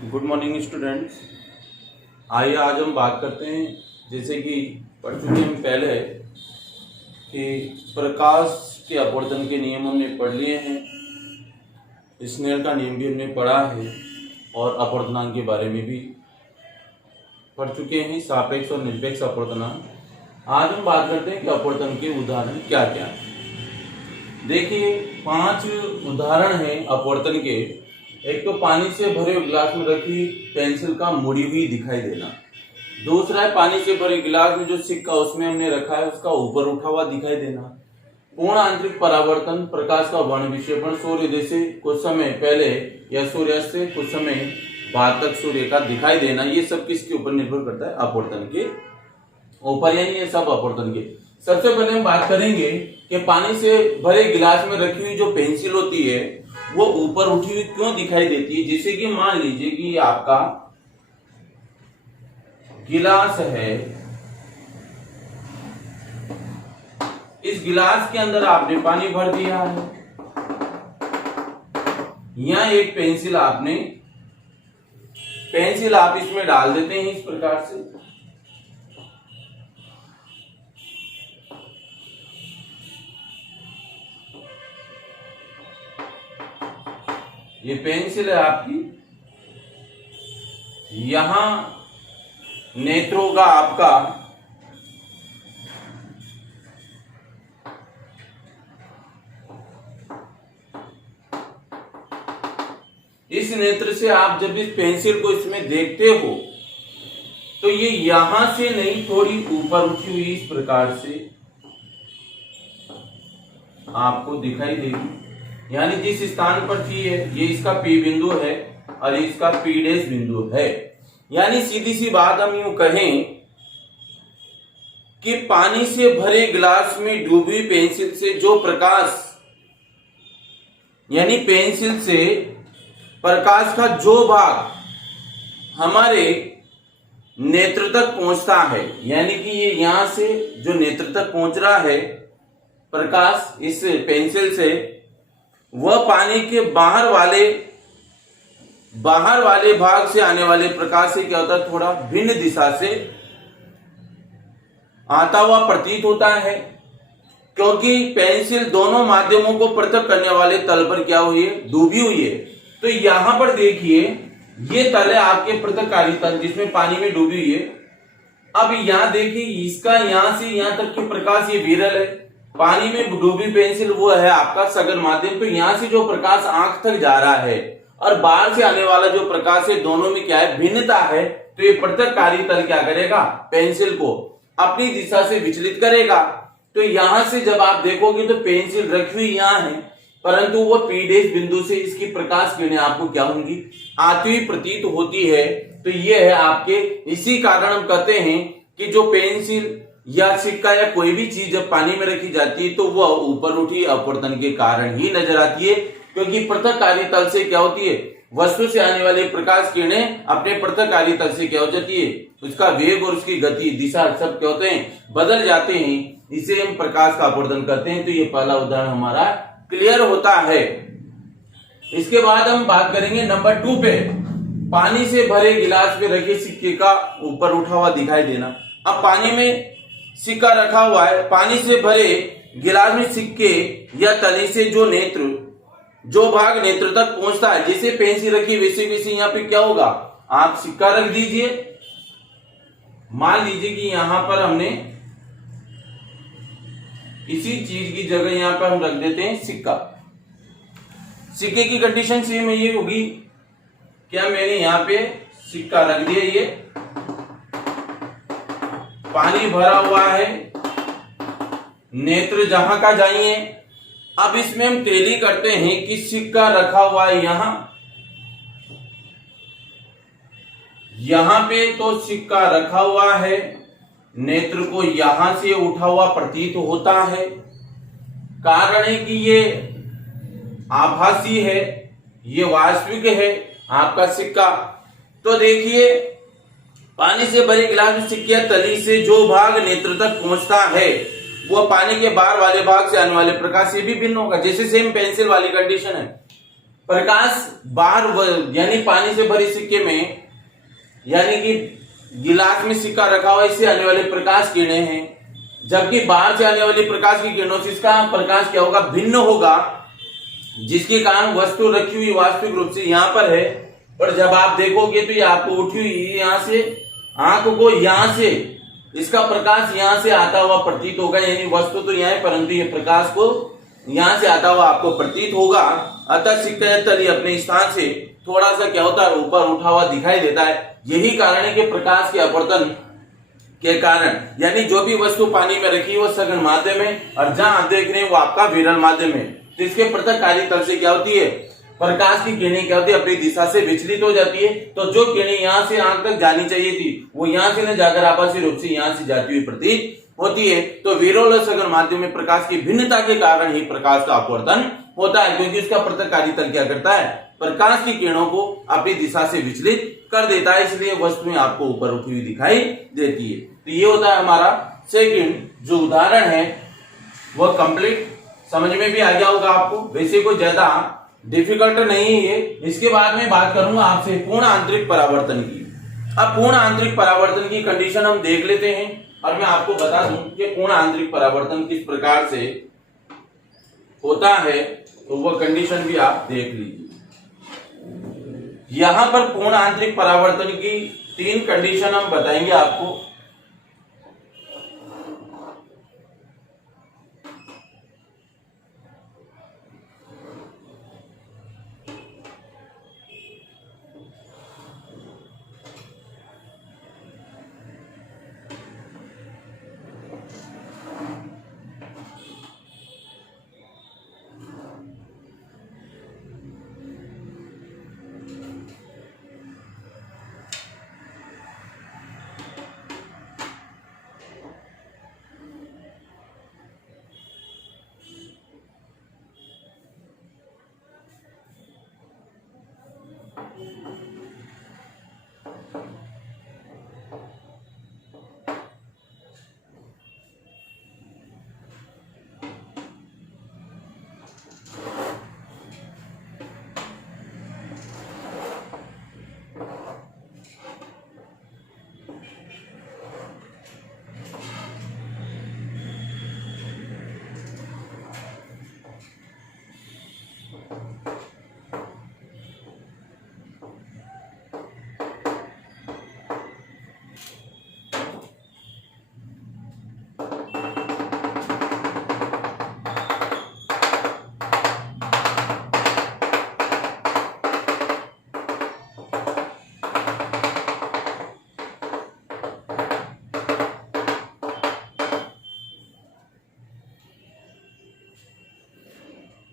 Good morning students. आइए आज हम बात करते हैं, जैसे कि पढ़ चुके हम पहले कि प्रकाश के अपवर्तन के नियम हमने पढ़ लिए हैं, स्नेल का नियम भी हमने पढ़ा है और अपवर्तनांक के बारे में भी पढ़ चुके हैं, सापेक्ष और निरपेक्ष अपवर्तनांक। आज हम बात करते हैं कि अपवर्तन के उदाहरण क्या क्या हैं। देखिए 5 उदाहरण हैं अपवर्तन के। एक तो पानी से भरे हुए गिलास में रखी पेंसिल का मुड़ी हुई दिखाई देना। दूसरा है पानी से भरे गिलास में जो सिक्का उसमें हमने रखा है उसका ऊपर उठा हुआ दिखाई देना। पूर्ण आंतरिक परावर्तन, प्रकाश का वर्ण विक्षेपण, सूर्योदय से कुछ समय पहले या सूर्यास्त से कुछ समय बाद तक सूर्य का दिखाई देना। ये सब किसके ऊपर निर्भर करता है? अपवर्तन के ऊपर, यानी ये सब अपवर्तन के। सबसे पहले हम बात करेंगे कि पानी से भरे गिलास में रखी हुई जो पेंसिल होती है वो ऊपर उठी हुई क्यों दिखाई देती है। जैसे कि मान लीजिए कि आपका गिलास है, इस गिलास के अंदर आपने पानी भर दिया है, यहां एक पेंसिल आप इसमें डाल देते हैं इस प्रकार से। ये पेंसिल है आपकी, यहां नेत्र होगा आपका इस नेत्र से आप जब इस पेंसिल को इसमें देखते हो तो ये यहां से नहीं, थोड़ी ऊपर उठी हुई इस प्रकार से आपको दिखाई देगी। यानी जिस स्थान पर थी है ये इसका P बिंदु है और इसका P डैश बिंदु है। यानी सीधी सी बात हम यूं कहें कि पानी से भरे गिलास में डूबी पेंसिल से जो प्रकाश, यानी पेंसिल से प्रकाश का जो भाग हमारे नेत्र तक पहुंचता है, यानी कि ये यहां से जो नेत्र तक पहुंच रहा है प्रकाश इस पेंसिल से, वह पानी के बाहर वाले भाग से आने वाले प्रकाश से क्या होता है? थोड़ा भिन्न दिशा से आता हुआ प्रतीत होता है, क्योंकि पेंसिल दोनों माध्यमों को पृथक करने वाले तल पर क्या हुई है? डूबी हुई है। तो यहां पर देखिए ये तल है आपके पृथककारी तल जिसमें पानी में डूबी हुई है। अब यहां देखिए इसका यहां से यहां तक की प्रकाश ये विरल है, पानी में डूबी पेंसिल वो है आपका सघन माध्यम। तो यहां से जो प्रकाश आंख तक जा रहा है और बाहर से आने वाला जो प्रकाश है, दोनों में क्या है? भिन्नता है। तो ये पृथककारी तल क्या करेगा? पेंसिल को अपनी दिशा से विचलित करेगा। तो यहां से जब आप देखोगे तो पेंसिल रखी हुई यहां है, परंतु वो P डैश बिंदु से इसकी प्रकाश किरणें आपको क्या होंगी? आती हुई प्रतीत होती है। तो ये है आपके, इसी कारण हम कहते हैं कि जो पेंसिल या सिक्का या कोई भी चीज जब पानी में रखी जाती है तो वह ऊपर उठी अपवर्तन के कारण ही नजर आती है, क्योंकि पृथककारी तल से क्या होती है? वस्तु से आने वाली प्रकाश किरणें अपने पृथककारी तल से क्या हो जाती है? उसका वेग और उसकी गति, दिशा सब क्या होते हैं? बदल जाते हैं। इसे हम प्रकाश का अपवर्तन कहते हैं। तो ये पहला उदाहरण हमारा क्लियर होता है। इसके बाद हम बात करेंगे नंबर 2 पे, पानी से भरे गिलास में रखे सिक्के का ऊपर उठा हुआ दिखाई देना। अब पानी में सिक्का रखा हुआ है, पानी से भरे गिलास में सिक्के या तली से जो भाग नेत्र तक पहुंचता है, जैसे पेंसिल रखी वैसे वैसे यहाँ पे क्या होगा? आप सिक्का रख दीजिए। मान लीजिए कि यहां पर हमने इसी चीज की जगह यहां पर हम रख देते हैं सिक्का। सिक्के की कंडीशन सेम ये होगी, क्या मैंने यहां पे सिक्का रख दिया, ये पानी भरा हुआ है, नेत्र जहां का जाइए। अब इसमें हम टेली करते हैं कि सिक्का रखा हुआ है यहां पे तो सिक्का रखा हुआ है, नेत्र को यहां से उठा हुआ प्रतीत होता है। कारण है कि ये आभासी है, ये वास्तविक है आपका सिक्का। तो देखिए पानी से भरे गिलास में सिक्के तली से जो भाग नेत्र तक पहुंचता है वो पानी के बाहर वाले भाग से आने वाले प्रकाश से भी भिन्न होगा। जैसे सेम पेंसिल वाली कंडीशन है, प्रकाश बाहर यानी पानी से भरी सिक्के में, यानी कि गिलास में सिक्का रखा हुआ, इससे आने वाले प्रकाश किरणें हैं। जबकि बाहर से आने वाली प्रकाश की किरणों से इसका प्रकाश क्या होगा, भिन्न होगा, जिसके कारण वस्तु रखी हुई वास्तविक रूप से यहाँ पर है, और जब आप देखोगे तो ये आपको उठी हुई यहाँ से, आंख को यहाँ से इसका प्रकाश यहाँ से आता हुआ प्रतीत होगा, यानी वस्तु तो यहाँ है परंतु ये प्रकाश को यहाँ से आता हुआ आपको प्रतीत होगा। अतः सिक्का तली अपने स्थान से थोड़ा सा क्या होता है, ऊपर उठा हुआ दिखाई देता है। यही कारण है कि प्रकाश के अपवर्तन के कारण, यानी जो भी वस्तु पानी में रखी है वो सघन माध्यम है, और जहां आप देख रहे हैं वो आपका विरल माध्यम है। तो इसके पृथककारी तल से क्या होती है, प्रकाश की किरणें क्या होती है, अपनी दिशा से विचलित हो जाती है। तो जो किरणें यहाँ से आंख तक जानी चाहिए थी वो यहाँ से न जाकर आभासी रूप से यहाँ से जाती हुई प्रतीत होती है। तो विरल और सघन माध्यम में प्रकाश की भिन्नता के कारण ही प्रकाश का अपवर्तन होता है, क्योंकि उसका पृथककारी तल क्या करता है, प्रकाश की किरणों को अपनी दिशा से विचलित कर देता है, इसलिए वस्तुएं आपको ऊपर उठी हुई दिखाई देती है। तो ये होता है हमारा सेकंड जो उदाहरण है वह कंप्लीट समझ में भी आ गया होगा आपको, वैसे कोई ज्यादा डिफिकल्ट नहीं है। इसके बाद में बात करूंगा आपसे पूर्ण आंतरिक परावर्तन की। अब पूर्ण आंतरिक परावर्तन की कंडीशन हम देख लेते हैं, और मैं आपको बता दूं कि पूर्ण आंतरिक परावर्तन किस प्रकार से होता है, तो वह कंडीशन भी आप देख लीजिए। यहां पर पूर्ण आंतरिक परावर्तन की 3 कंडीशन हम बताएंगे आपको।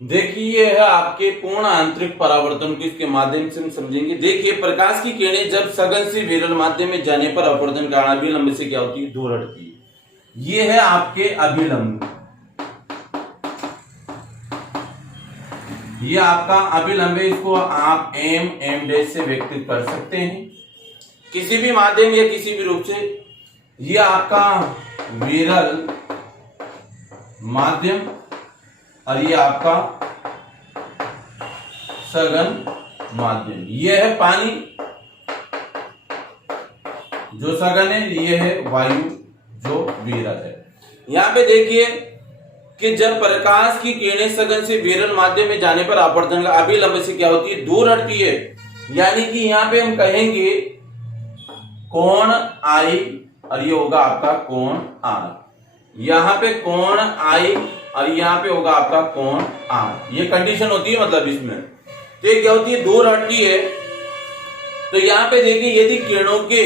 देखिए ये है आपके पूर्ण आंतरिक परावर्तन को इसके माध्यम से हम समझेंगे। देखिए प्रकाश की किरणें जब सघन से विरल माध्यम में जाने पर अपवर्तन कारण अभिलंब से क्या होती है, दूर हटती है। ये है आपके अभिलंब, ये आपका अभिलंब है, इसको आप एम डैश से व्यक्त कर सकते हैं किसी भी माध्यम या किसी भी रूप से। ये आपका विरल माध्यम और ये आपका सघन माध्यम। ये है पानी जो सघन है, ये है वायु जो विरल है। यहां पे देखिए कि जब प्रकाश की किरणें सघन से विरल माध्यम में जाने पर अपवर्तन का अभिलंब से क्या होती है, दूर हटती है। यानी कि यहां पे हम कहेंगे कोण आई और ये होगा आपका कोण आर। यहां पे कोण आई और यहाँ पे होगा आपका कोण आर। ये कंडीशन होती है मतलब इसमें। तो ये क्या होती है, दूर हटती है। तो यहाँ पे देखिए यदि किरणों के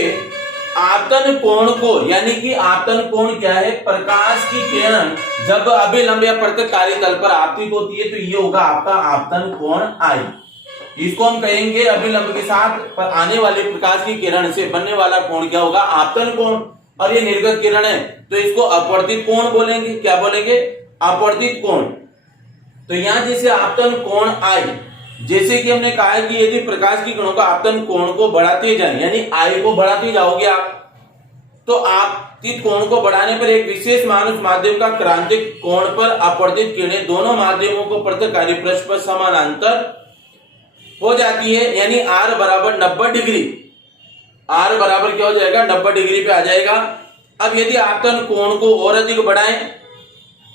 आपतन कोण को, यानी कि आपतन कोण क्या है, प्रकाश की किरण जब अभिलंब या प्रत्यक्ष तल पर आपतित होती है तो ये होगा आपका आपतन कोण आई। इसको हम कहेंगे अभिलंब के साथ पर आने वाले प्रकाश की किरण से बनने वाला कोण क्या होगा, आपतन कोण। और ये निर्गत किरण है तो इसको अपवर्तित कोण बोलेंगे। क्या बोलेंगे, अपवर्तित कोण। तो यहां जैसे आपतन कोण आई, जैसे कि हमने कहा है कि यदि प्रकाश की किरणों का आपतन कोण को बढ़ाते जाए, यानी आई को बढ़ाते जाओगे आप, तो आपतित कोण को बढ़ाने पर एक विशेष मान उस माध्यम का क्रांतिक कोण पर अपवर्तित किरणें दोनों माध्यमों को पृथककारी पृष्ठ पर समानांतर हो जाती है, यानी आर बराबर 90 डिग्री, आर बराबर क्या हो जाएगा 90 डिग्री पे आ जाएगा। अब यदि आपतन कोण को और अधिक बढ़ाएं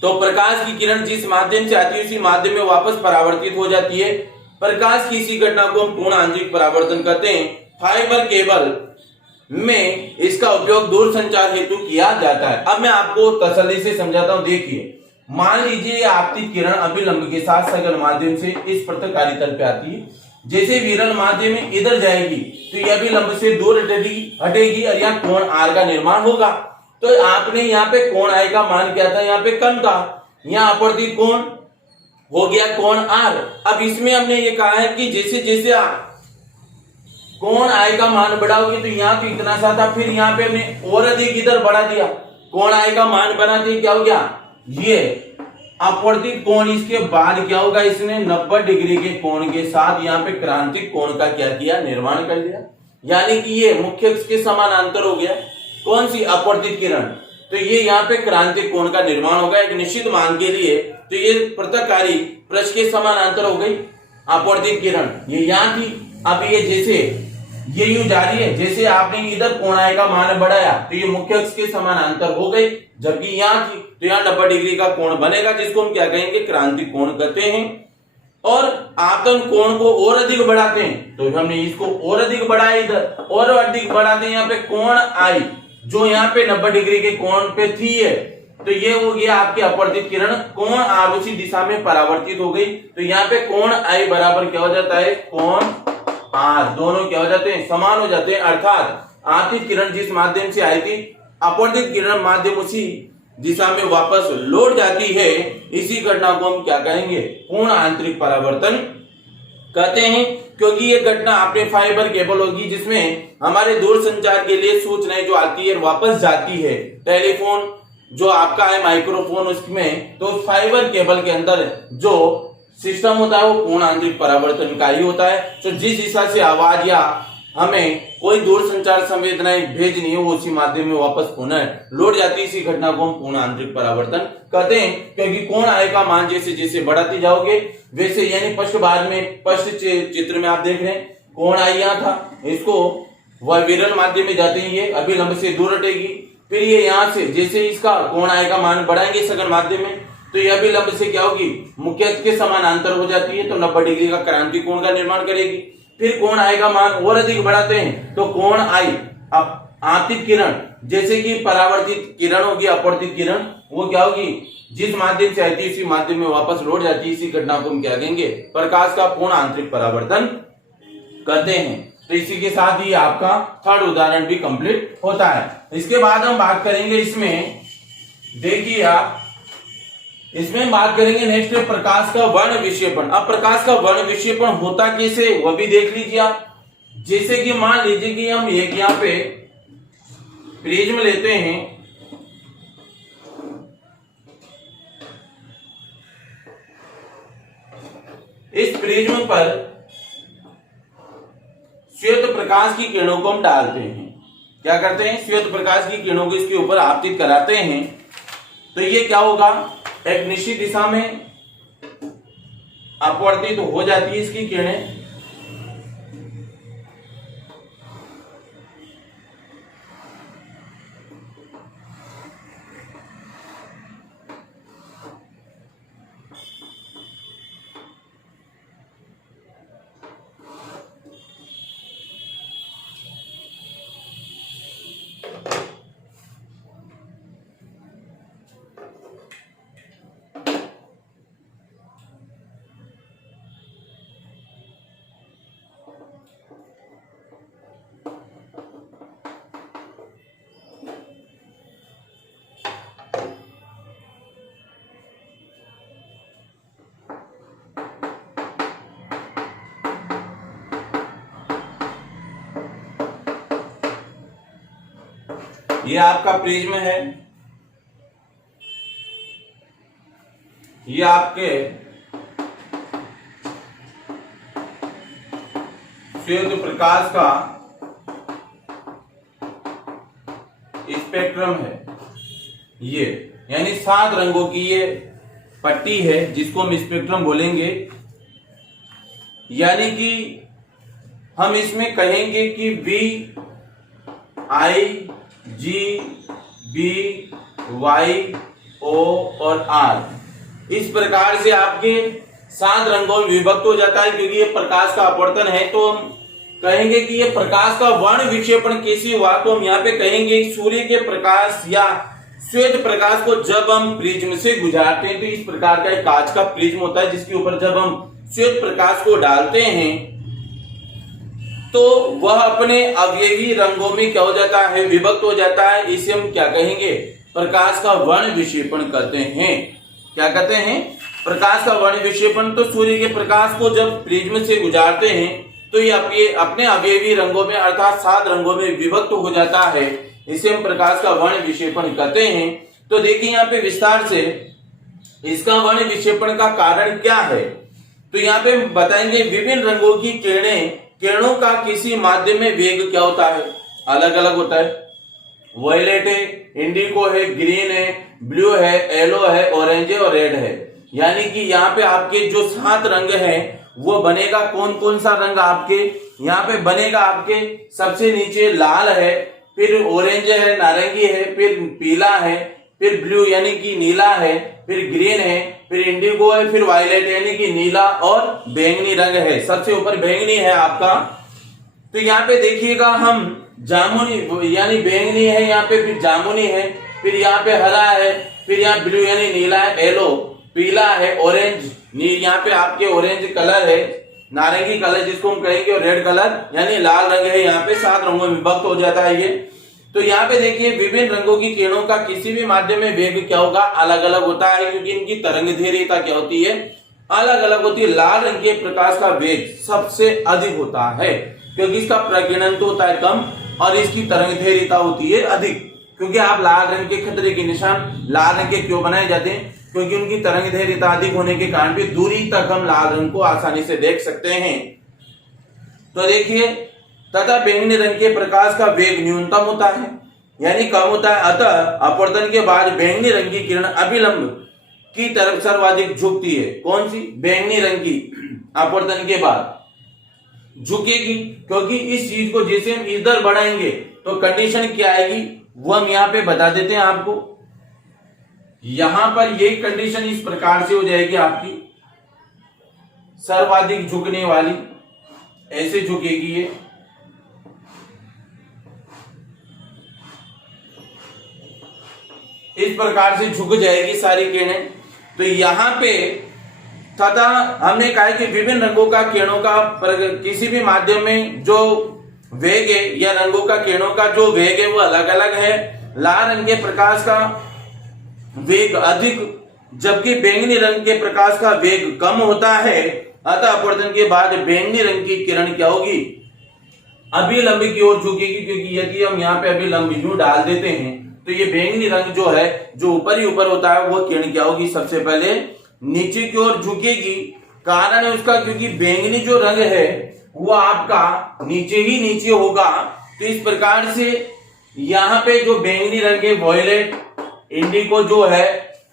तो प्रकाश की किरण जिस माध्यम से आती है उसी माध्यम में वापस परावर्तित हो जाती है। प्रकाश की इसी घटना को हम पूर्ण आंतरिक परावर्तन कहते हैं। फाइबर केबल में इसका उपयोग दूर संचार हेतु किया जाता है। अब मैं आपको तसल्ली से समझाता हूं। देखिए, मान लीजिए आपतित किरण अभिलंब के साथ सघन माध्यम से इस पृथककारी तल पे आती है। जैसे विरल माध्यम में इधर जाएगी तो यह अभिलंब से दूर हटेगी और यहाँ कोण आर का निर्माण होगा। तो आपने यहाँ पे कोण आई का मान क्या था, यहाँ पे कम था, यहाँ अपवर्तित कोण हो गया कोण आर। अब इसमें हमने ये कहा है कि जैसे जैसे आप कोण आई का मान बढ़ाओगे तो यहाँ पे इतना सा था, फिर यहाँ पे हमने और अधिक इधर बढ़ा दिया, कोण आई का मान बनाते क्या हो गया ये अपवर्तित कोण। इसके बाद क्या होगा, इसने 90 डिग्री के कोण के साथ यहाँ पे क्रांतिक कोण का क्या किया, निर्माण कर दिया। यानी कि ये मुख्य अक्ष के समानांतर हो गया, कौन सी अपवर्तित किरण। तो ये यहाँ पे क्रांतिक कोण का निर्माण होगा एक निश्चित मान के लिए। तो ये पृथककारी पृष्ठ के समानांतर हो गई अपवर्तित किरण, ये यहाँ थी। अब ये जैसे ये यूं जा रही है, जैसे आपने इधर कोण आई का मान बढ़ाया तो ये मुख्य अक्ष के समानांतर हो गई, जबकि यहाँ थी तो यहाँ 90 डिग्री का कोण बनेगा, जिसको हम क्या कहेंगे, क्रांतिक कोण कहते हैं। और आपतन कोण को और अधिक बढ़ाते हैं तो हमने इसको और अधिक बढ़ाया, इधर और अधिक बढ़ाते हैं, यहाँ पे कोण आई जो यहाँ पे 90 डिग्री के कोण पे थी है, तो ये हो गया आपकी अपवर्तित किरण, कोण आर उसी दिशा में परावर्तित हो गई। तो यहाँ पे कोण आई बराबर क्या हो जाता है, कोण आर, दोनों क्या हो जाते हैं, समान हो जाते हैं। अर्थात आपतित किरण जिस माध्यम से आई थी, अपवर्तित किरण माध्यम उसी दिशा में वापस लौट जाती है। इसी घटना को हम क्या कहेंगे, पूर्ण आंतरिक परावर्तन कहते हैं। क्योंकि ये घटना आपने फाइबर केबल होगी जिसमें हमारे दूर संचार के लिए सूचनाएं जो आती है वापस जाती है। टेलीफोन जो आपका है, माइक्रोफोन, उसमें तो फाइबर केबल के अंदर जो सिस्टम होता है वो पूर्ण आंतरिक परावर्तन का ही होता है। तो जिस दिशा से आवाज या हमें कोई दूर संचार संवेदनाएं भेजनी है वो उसी माध्यम में वापस पुनः लौट जाती है। इसी घटना को हम पूर्ण आंतरिक परावर्तन कहते हैं। क्योंकि कोण आय का मान जैसे जैसे बढ़ाते जाओगे वैसे, यानी पृष्ठ भाग में, पृष्ठ चित्र में आप देख रहे हैं कोण आय यहाँ था, इसको वह विरल माध्यम में जाते ही ये अभिलंब से दूर हटेगी। फिर ये यहाँ से जैसे इसका कोण आय का मान बढ़ाएंगे सघन माध्यम में तो यह अभिलंब से क्या होगी, मुख्य अक्ष के समानांतर हो जाती है, तो 90 डिग्री का क्रांतिक कोण का निर्माण करेगी। फिर कोण आई का मान और अधिक बढ़ाते हैं तो कोण आई अब आपतित किरण जैसे कि परावर्तित किरण होगी, अपवर्तित किरण वो क्या होगी, जिस माध्यम से आई थी इसी माध्यम में वापस लौट जाती है। इसी घटना को हम क्या कहेंगे, प्रकाश का पूर्ण आंतरिक परावर्तन कहते हैं। तो इसी के साथ ही आपका थर्ड उदाहरण भी कंप्लीट होता है। इसके बाद हम बात करेंगे, इसमें देखिए आप, इसमें बात करेंगे नेक्स्ट प्रकाश का वर्ण विक्षेपण। अब प्रकाश का वर्ण विक्षेपण होता कैसे वह भी देख लीजिए आप। जैसे कि मान लीजिए कि हम एक यहाँ पे प्रिज्म लेते हैं, इस प्रिज्म पर श्वेत प्रकाश की किरणों को हम डालते हैं। क्या करते हैं, श्वेत प्रकाश की किरणों को इसके ऊपर आपतित कराते हैं। तो ये क्या होगा, एक निश्चित दिशा में अपवर्तित हो जाती है इसकी किरणें। ये आपका प्रिज्म है, ये आपके श्वेत प्रकाश का स्पेक्ट्रम है। ये यानी 7 रंगों की ये पट्टी है जिसको हम स्पेक्ट्रम बोलेंगे। यानी कि हम इसमें कहेंगे कि V I G B Y O और R इस प्रकार से आपके 7 रंगों में विभक्त हो जाता है। क्योंकि ये प्रकाश का अपवर्तन है तो हम कहेंगे कि ये प्रकाश का वर्ण विक्षेपण कैसे हुआ, तो हम यहाँ पे कहेंगे सूर्य के प्रकाश या श्वेत प्रकाश को जब हम प्रिज्म से गुजारते हैं तो इस प्रकार का एक कांच का प्रिज्म होता है जिसके ऊपर जब हम श्वेत प्रकाश को डालते हैं तो वह अपने अवयवी रंगों में क्या हो जाता है, विभक्त हो जाता है। इसे हम क्या कहेंगे, प्रकाश का वर्ण विक्षेपण कहते हैं। क्या कहते हैं, प्रकाश का वर्ण विक्षेपण। तो सूर्य के प्रकाश को जब प्रिज्म से गुजारते हैं तो ये अपने अवयवी रंगों में अर्थात 7 रंगों में विभक्त हो जाता है। इसे हम प्रकाश का वर्ण विक्षेपण कहते हैं। तो देखिए यहाँ पे विस्तार से इसका वर्ण विक्षेपण का कारण क्या है, तो यहाँ पे बताएंगे विभिन्न रंगों की किरणों का किसी माध्यम में वेग क्या होता है, अलग अलग होता है। वायलेट है, इंडिगो है, ग्रीन है, ब्लू है, येलो है, ऑरेंज है और रेड है। यानी कि यहाँ पे आपके जो 7 रंग हैं वो बनेगा कौन कौन सा रंग आपके यहाँ पे बनेगा, आपके सबसे नीचे लाल है, फिर ऑरेंज है, नारंगी है, फिर पीला है, फिर ब्लू यानी कि नीला है, फिर ग्रीन है, फिर इंडिगो है, फिर वायलेट यानी कि नीला और बैंगनी रंग है। सबसे ऊपर बैंगनी है आपका। तो यहाँ पे देखिएगा हम जामुनी यानी बैंगनी है यहाँ पे, फिर जामुनी है, फिर यहाँ पे हरा है, फिर यहाँ ब्लू यानी नीला है, येलो पीला है, ऑरेंज यहाँ पे आपके ऑरेंज कलर है, नारंगी कलर जिसको हम कहेंगे, और रेड कलर यानी लाल रंग है। यहाँ पे 7 रंगों में विभक्त हो जाता है ये। तो यहाँ पे देखिए विभिन्न रंगों की किरणों का किसी भी माध्यम में वेग क्या होगा, अलग अलग होता है। क्योंकि इनकी तरंगदैर्घ्यता क्या होती है, अलग अलग होती है। लाल रंग के प्रकाश का वेग सबसे अधिक होता है क्योंकि इसका प्रकीर्णन तो होता है कम और इसकी तरंगदैर्घ्यता होती है अधिक। क्योंकि आप लाल रंग के खतरे के निशान लाल रंग के क्यों बनाए जाते हैं, क्योंकि उनकी तरंगदैर्घ्यता अधिक होने के कारण भी दूरी तक हम लाल रंग को आसानी से देख सकते हैं। तो देखिए तथा बैंगनी रंग के प्रकाश का वेग न्यूनतम होता है यानी कम होता है। अतः अपवर्तन के बाद बैंगनी रंग की किरण अभिलंब की तरफ सर्वाधिक झुकती है। कौन सी, बैंगनी रंग की अपवर्तन के बाद झुकेगी। क्योंकि इस चीज को जैसे हम इधर बढ़ाएंगे तो कंडीशन क्या आएगी वो हम यहाँ पे बता देते हैं आपको। यहां पर ये कंडीशन इस प्रकार से हो जाएगी आपकी, सर्वाधिक झुकने वाली, ऐसे झुकेगी ये। इस प्रकार से झुक जाएगी सारी किरणें। तो यहां पे तथा हमने कहा कि विभिन्न रंगों का किरणों का किसी भी माध्यम में जो वेग है या रंगों का किरणों का जो वेग है वो अलग अलग है। लाल रंग के प्रकाश का वेग अधिक जबकि बैंगनी रंग के प्रकाश का वेग कम होता है। अतः अपवर्तन के बाद बैंगनी रंग की किरण क्या होगी, अभिलंब की ओर झुकेगी। क्योंकि यदि हम यहाँ पे अभिलंब यूं डाल देते हैं तो ये बैंगनी रंग जो है जो ऊपर ही ऊपर होता है वो किरण क्या होगी, सबसे पहले नीचे की ओर झुकेगी। कारण है उसका क्योंकि बैंगनी जो रंग है वो आपका नीचे ही नीचे होगा। तो इस प्रकार से यहाँ पे जो बैंगनी रंग है वॉयलेट इंडिगो जो है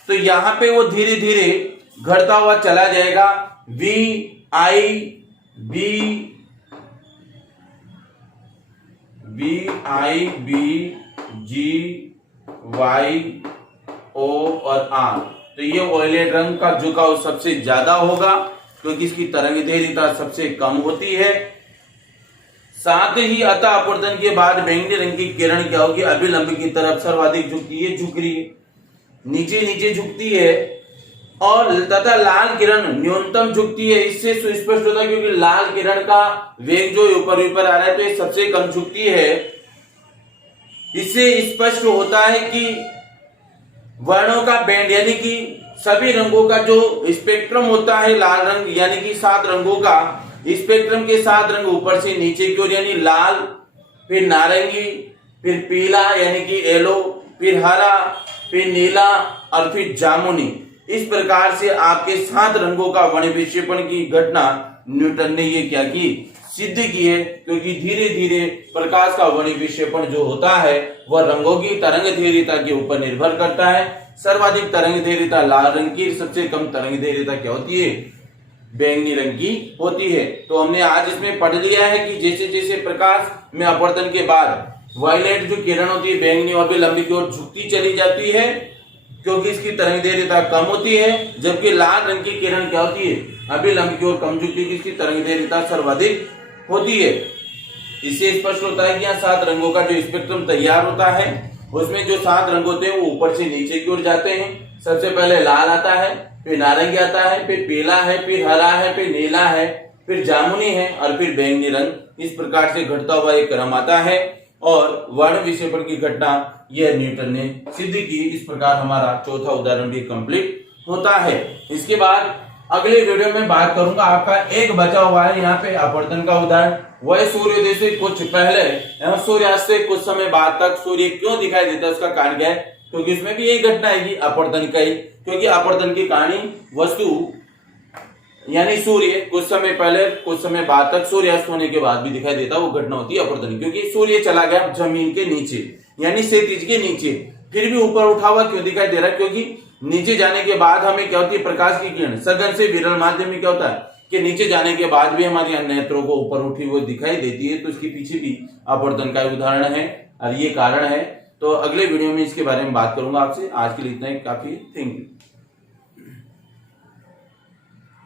तो यहाँ पे वो धीरे धीरे घटता हुआ चला जाएगा। VIBGYO और R। तो ये वॉयलेट रंग का झुकाव सबसे ज्यादा होगा क्योंकि इसकी तरंगदैर्घ्यता सबसे कम होती है। साथ ही अतः अपवर्तन के बाद बैंगनी रंग की किरण क्या होगी, अभिलंब की तरफ सर्वाधिक झुकती है, झुक रही है, नीचे नीचे झुकती है। और तथा लाल किरण न्यूनतम झुकती है। इससे सुस्पष्ट होता है क्योंकि लाल किरण का वेग जो ऊपर ऊपर आ रहा है तो ये सबसे कम झुकती है। इससे स्पष्ट होता है कि वर्णों का बैंड यानी कि सभी रंगों का जो स्पेक्ट्रम होता है लाल रंग यानी कि 7 रंगों का स्पेक्ट्रम के 7 रंग ऊपर से नीचे की ओर यानी लाल, फिर नारंगी, फिर पीला यानी कि येलो, फिर हरा, फिर नीला और फिर जामुनी। इस प्रकार से आपके 7 रंगों का वर्ण विक्षेपण की घटना न्यूटन ने ये क्या की, सिद्ध की है। क्योंकि धीरे धीरे प्रकाश का वर्ण विक्षेपण जो होता है वह रंगों की तरंगदैर्घ्यता के ऊपर निर्भर करता है। सर्वाधिक तरंगदैर्घ्यता लाल रंग की, सबसे कम तरंगदैर्घ्यता क्या होती है, बैंगनी रंग की होती है। तो हमने आज इसमें पढ़ लिया है कि जैसे जैसे प्रकाश में अपवर्तन के बाद वायलेट जो किरण होती है बैंगनी और भी लंबी की ओर झुकती चली जाती है क्योंकि इसकी तरंगदैर्घ्यता कम होती है, जबकि लाल रंग की किरण क्या होती है अभी लंबी की ओर कम झुकती है, इसकी तरंगदैर्घ्यता सर्वाधिक होती है। इससे स्पष्ट होता है कि यहाँ 7 रंगों का जो स्पेक्ट्रम तैयार होता है उसमें जो 7 रंग होते हैं वो ऊपर से नीचे की ओर जाते हैं। सबसे पहले लाल आता है, फिर नारंगी आता है, फिर पीला है, फिर हरा है, फिर नीला है, फिर जामुनी है और फिर बैंगनी रंग। इस प्रकार से घटता हुआ एक क्रम आता है और वर्ण विक्षेपण की घटना यह न्यूटन ने सिद्ध की। इस प्रकार हमारा चौथा उदाहरण भी कंप्लीट होता है। इसके बाद अगले वीडियो में बात करूंगा, आपका एक बचा हुआ है यहाँ पे अपवर्तन का उदाहरण। वह सूर्योदय से कुछ पहले सूर्यास्त से कुछ समय बाद तक सूर्य क्यों दिखाई देता है, उसका कारण क्या है? क्योंकि इसमें भी यही घटना है अपवर्तन का ही, क्योंकि अपवर्तन की कहानी वस्तु यानी सूर्य कुछ समय पहले कुछ समय बाद तक सूर्यास्त होने के बाद भी दिखाई देता है, वो घटना होती है अपवर्तन। क्योंकि सूर्य चला गया जमीन के नीचे यानी क्षैतिज के नीचे, फिर भी ऊपर उठा हुआ क्यों दिखाई दे रहा है? क्योंकि नीचे जाने के बाद हमें क्या होती है प्रकाश की किरण सघन से विरल माध्यम में क्या होता है कि नीचे जाने के बाद भी हमारी नेत्रों को ऊपर उठी हुई दिखाई देती है। तो इसके पीछे भी अपवर्तन का उदाहरण है और ये कारण है। तो अगले वीडियो में इसके बारे में बात करूंगा आपसे। आज के लिए इतना ही काफी। Thank you.